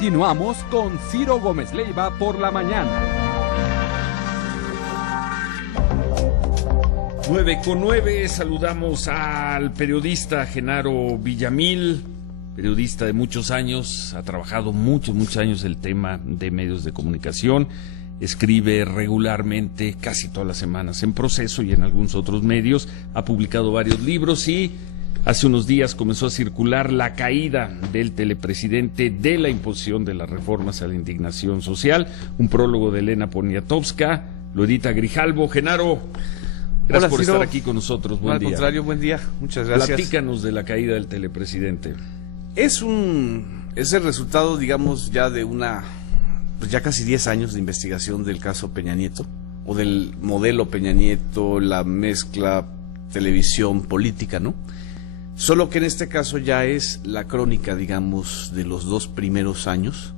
Continuamos con Ciro Gómez Leiva por la mañana. 9:09, saludamos al periodista Genaro Villamil, periodista de muchos años, ha trabajado muchos años el tema de medios de comunicación, escribe regularmente, casi todas las semanas en Proceso y en algunos otros medios, ha publicado varios libros y hace unos días comenzó a circular La caída del telepresidente, de la imposición de las reformas a la indignación social, un prólogo de Elena Poniatowska, lo edita Grijalbo. Genaro, gracias por estar aquí con nosotros, buen día. Al contrario, buen día, muchas gracias. Platícanos de la caída del telepresidente. Es el resultado, digamos, ya de pues ya casi 10 años de investigación del caso Peña Nieto, o del modelo Peña Nieto, la mezcla televisión política, ¿no? Solo que en este caso ya es la crónica, digamos, de los 2 primeros años.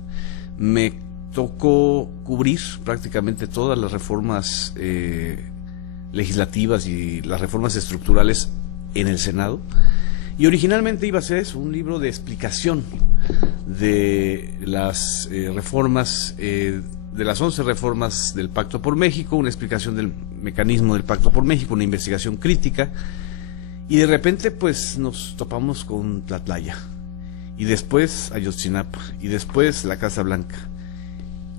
Me tocó cubrir prácticamente todas las reformas legislativas y las reformas estructurales en el Senado, y originalmente iba a ser eso, un libro de explicación de las reformas, de las 11 reformas del Pacto por México, una explicación del mecanismo del Pacto por México, una investigación crítica, y de repente pues nos topamos con Tlatlaya, y después Ayotzinapa, y después la Casa Blanca,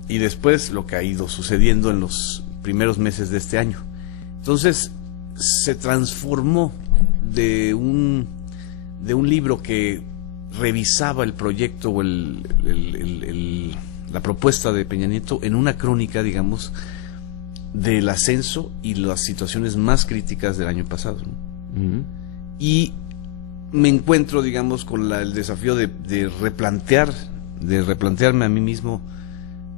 y después lo que ha ido sucediendo en los primeros meses de este año. Entonces se transformó de un libro que revisaba el proyecto o la propuesta de Peña Nieto en una crónica, digamos, del ascenso y las situaciones más críticas del año pasado, ¿no? Y me encuentro, digamos, con el desafío de replantearme a mí mismo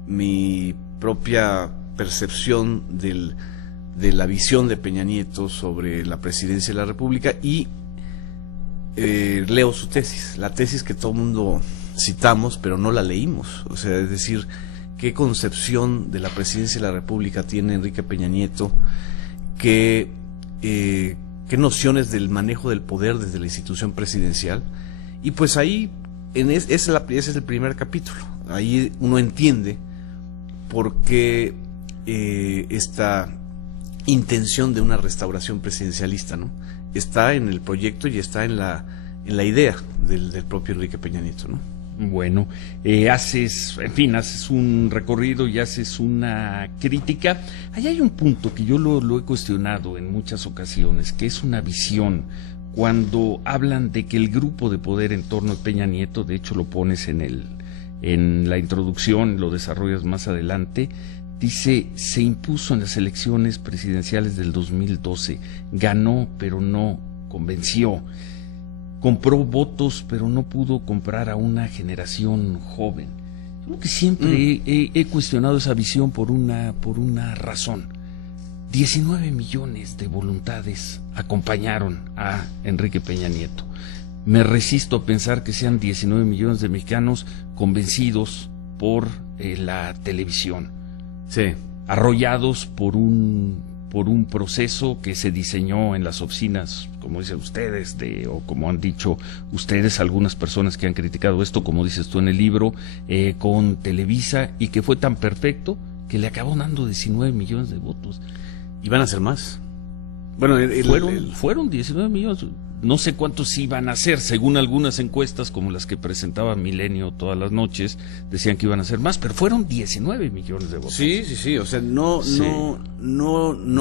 mi propia percepción de la visión de Peña Nieto sobre la presidencia de la República, y leo su tesis, la tesis que todo el mundo citamos, pero no la leímos. O sea, es decir, qué concepción de la presidencia de la República tiene Enrique Peña Nieto, qué nociones del manejo del poder desde la institución presidencial. Y pues ahí, ese es el primer capítulo. Ahí uno entiende por qué esta intención de una restauración presidencialista, ¿no? Está en el proyecto y está en la idea del propio Enrique Peña Nieto, ¿no? Bueno, haces un recorrido y haces una crítica. Ahí hay un punto que yo lo he cuestionado en muchas ocasiones, que es una visión. Cuando hablan de que el grupo de poder en torno a Peña Nieto, de hecho lo pones en la introducción, lo desarrollas más adelante, dice, se impuso en las elecciones presidenciales del 2012, ganó pero no convenció, compró votos pero no pudo comprar a una generación joven. Yo creo que siempre he cuestionado esa visión por una razón. 19 millones de voluntades acompañaron a Enrique Peña Nieto. Me resisto a pensar que sean 19 millones de mexicanos convencidos por la televisión. Sí. Arrollados por un proceso que se diseñó en las oficinas, como dicen ustedes, o como han dicho ustedes, algunas personas que han criticado esto, como dices tú en el libro, con Televisa, y que fue tan perfecto que le acabó dando 19 millones de votos. ¿Y van a ser más? Bueno, fueron 19 millones. No sé cuántos iban a ser, según algunas encuestas, como las que presentaba Milenio todas las noches, decían que iban a ser más, pero fueron 19 millones de votos. Sí, o sea, no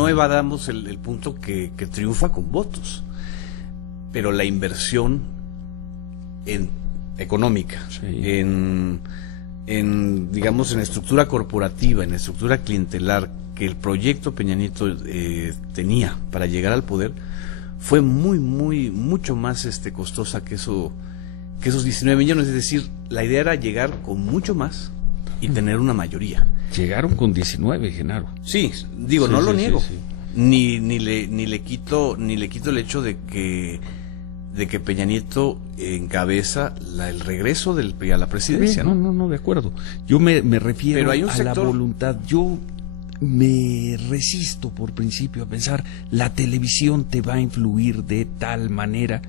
evadamos el punto que triunfa con votos, pero la inversión económica, sí, digamos, en estructura corporativa, en estructura clientelar, que el proyecto Peña Nieto tenía para llegar al poder, fue mucho más costosa que esos 19 millones. Es decir, la idea era llegar con mucho más y tener una mayoría. Llegaron con 19, Genaro. Sí, digo, no lo niego. Sí. Ni le quito el hecho de que Peña Nieto encabeza el regreso del PRI a la presidencia. No, de acuerdo. Yo me refiero pero hay un a sector... la voluntad. Yo me resisto por principio a pensar la televisión te va a influir de tal manera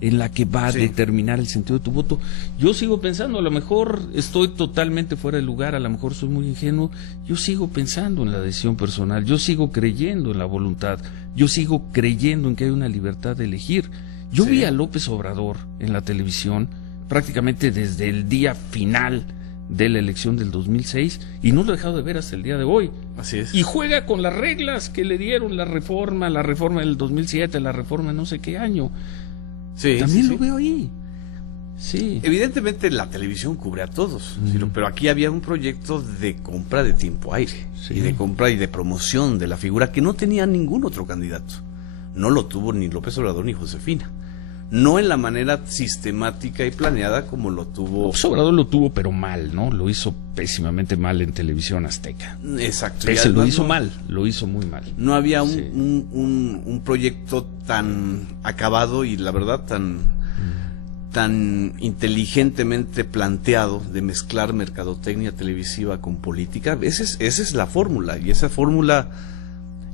en la que va a Sí. determinar el sentido de tu voto. Yo sigo pensando, a lo mejor estoy totalmente fuera de lugar, a lo mejor soy muy ingenuo, yo sigo pensando en la decisión personal, yo sigo creyendo en la voluntad, yo sigo creyendo en que hay una libertad de elegir. Yo Sí. vi a López Obrador en la televisión prácticamente desde el día final de la elección del 2006 y no lo he dejado de ver hasta el día de hoy. Así es. Y juega con las reglas que le dieron la reforma del 2007, la reforma no sé qué año. Sí, También sí, lo sí. veo ahí. Sí. Evidentemente la televisión cubre a todos, Ujú. pero aquí había un proyecto de compra de tiempo aire, Sí. y de compra y de promoción de la figura que no tenía ningún otro candidato. No lo tuvo ni López Obrador ni Josefina. No en la manera sistemática y planeada como lo tuvo. López Obrador lo tuvo, pero mal, ¿no? Lo hizo pésimamente mal en Televisión Azteca. Exacto. y Ese lo además hizo no- mal, lo hizo muy mal. No había Sí. un proyecto tan acabado y la verdad tan inteligentemente planteado de mezclar mercadotecnia televisiva con política. Esa es la fórmula, y esa fórmula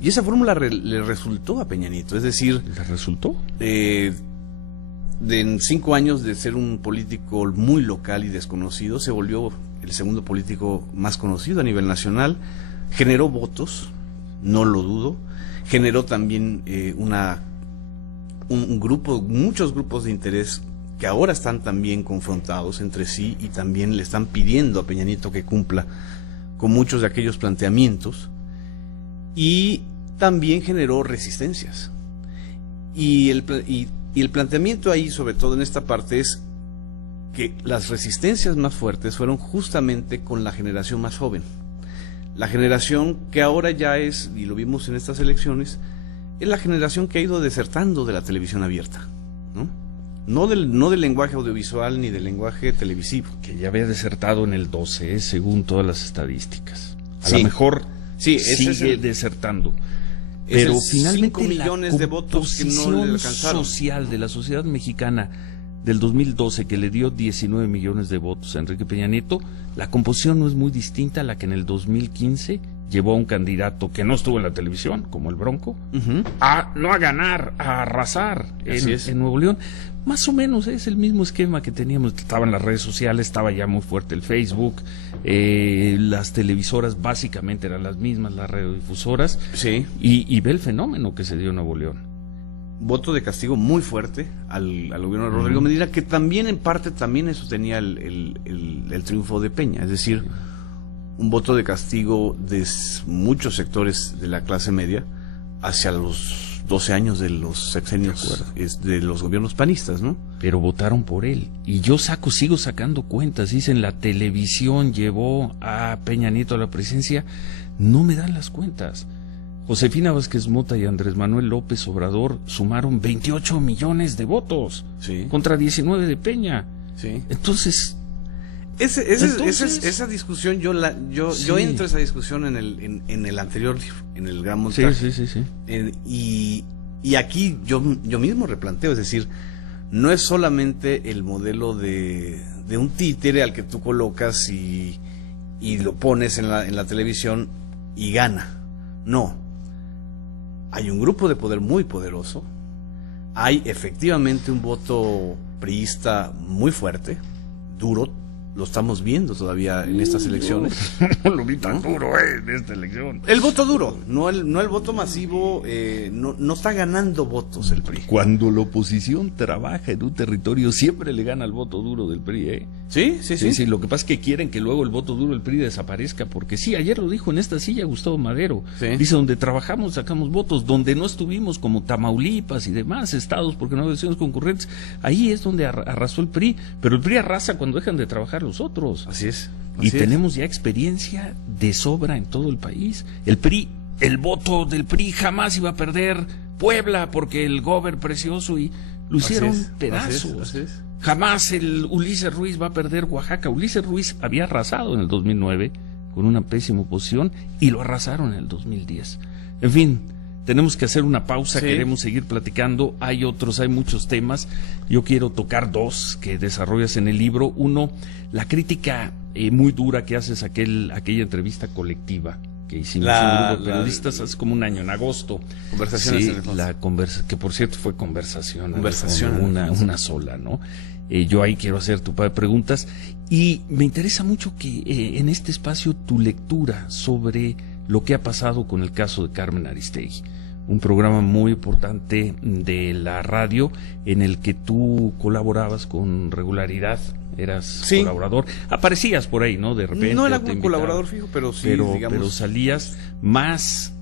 le resultó a Peña Nieto. Es decir, ¿Le resultó? en 5 años de ser un político muy local y desconocido, se volvió el segundo político más conocido a nivel nacional, generó votos, no lo dudo, generó también muchos grupos de interés que ahora están también confrontados entre sí y también le están pidiendo a Peña Nieto que cumpla con muchos de aquellos planteamientos, y también generó resistencias. Y el planteamiento ahí, sobre todo en esta parte, es que las resistencias más fuertes fueron justamente con la generación más joven. La generación que ahora ya es, y lo vimos en estas elecciones, es la generación que ha ido desertando de la televisión abierta, ¿no? No del lenguaje audiovisual ni del lenguaje televisivo. Que ya había desertado en el 12, según todas las estadísticas. A Sí. lo mejor Sí, ese sigue es el- desertando. es Pero el finalmente 5 millones de votos que no le composición alcanzaron. social de la sociedad mexicana del 2012, que le dio 19 millones de votos a Enrique Peña Nieto, la composición no es muy distinta a la que en el 2015 llevó a un candidato que no estuvo en la televisión, como el Bronco, Ujú. no a ganar, a arrasar Así es. en Nuevo León. Más o menos es el mismo esquema que teníamos. Estaban las redes sociales, estaba ya muy fuerte el Facebook, las televisoras básicamente eran las mismas, las radiodifusoras, Sí. y ve el fenómeno que se dio en Nuevo León. Voto de castigo muy fuerte al gobierno de Rodrigo Medina, que también en parte también eso tenía el triunfo de Peña, es decir, un voto de castigo de muchos sectores de la clase media hacia los 12 años de los sexenios de los gobiernos panistas, ¿no? Pero votaron por él. Y yo sigo sacando cuentas. Dicen, la televisión llevó a Peña Nieto a la presidencia. No me dan las cuentas. Josefina Vázquez Mota y Andrés Manuel López Obrador sumaron 28 millones de votos Sí. contra 19 de Peña. Sí. Entonces, Entonces, esa discusión yo Sí. entro a esa discusión en el anterior libro, en el Gran sí, Montaje. sí. Y aquí yo mismo replanteo, es decir, no es solamente el modelo de un títere al que tú colocas y lo pones en la televisión y gana. No. Hay un grupo de poder muy poderoso, hay efectivamente un voto priista muy fuerte, duro, lo estamos viendo todavía en estas elecciones. No lo vi tan duro en esta elección. El voto duro, no el voto masivo, no está ganando votos el PRI. Cuando la oposición trabaja en un territorio, siempre le gana el voto duro del PRI, ¿eh? Sí, sí, sí. Sí, lo que pasa es que quieren que luego el voto duro del PRI desaparezca, porque sí, ayer lo dijo en esta silla Gustavo Madero. Sí. Dice, donde trabajamos sacamos votos, donde no estuvimos, como Tamaulipas y demás estados, porque no hay elecciones concurrentes, ahí es donde arrasó el PRI, pero el PRI arrasa cuando dejan de trabajar los otros. Así es. Y tenemos ya experiencia de sobra en todo el país. El PRI, el voto del PRI jamás iba a perder Puebla, porque el gober precioso, y lo hicieron pedazos. Así es. Jamás el Ulises Ruiz va a perder Oaxaca. Ulises Ruiz había arrasado en el 2009 con una pésima oposición y lo arrasaron en el 2010. En fin, tenemos que hacer una pausa, Sí. Queremos seguir platicando. Hay muchos temas. Yo quiero tocar dos que desarrollas en el libro. Uno, la crítica muy dura que haces a aquella entrevista colectiva que hicimos un grupo de periodistas hace como un año, en agosto. Conversaciones Sí, en el fondo. que por cierto fue conversación. Conversación. Una sola, ¿no? Yo ahí quiero hacer tu par de preguntas y me interesa mucho que en este espacio tu lectura sobre lo que ha pasado con el caso de Carmen Aristegui, un programa muy importante de la radio en el que tú colaborabas con regularidad, eras colaborador, aparecías por ahí, ¿no? De repente. No era un colaborador fijo, pero sí, digamos. Pero salías más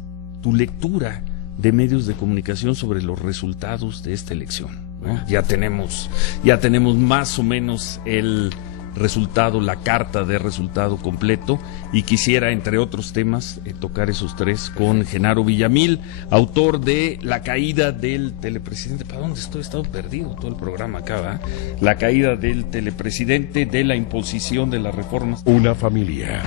tu lectura de medios de comunicación sobre los resultados de esta elección, ¿no? Ya tenemos más o menos el resultado, la carta de resultado completo, y quisiera, entre otros temas, tocar esos tres con Genaro Villamil, autor de La caída del telepresidente. ¿Para dónde estoy? He estado perdido todo el programa acá, ¿verdad? La caída del telepresidente, de la imposición de las reformas. Una familia.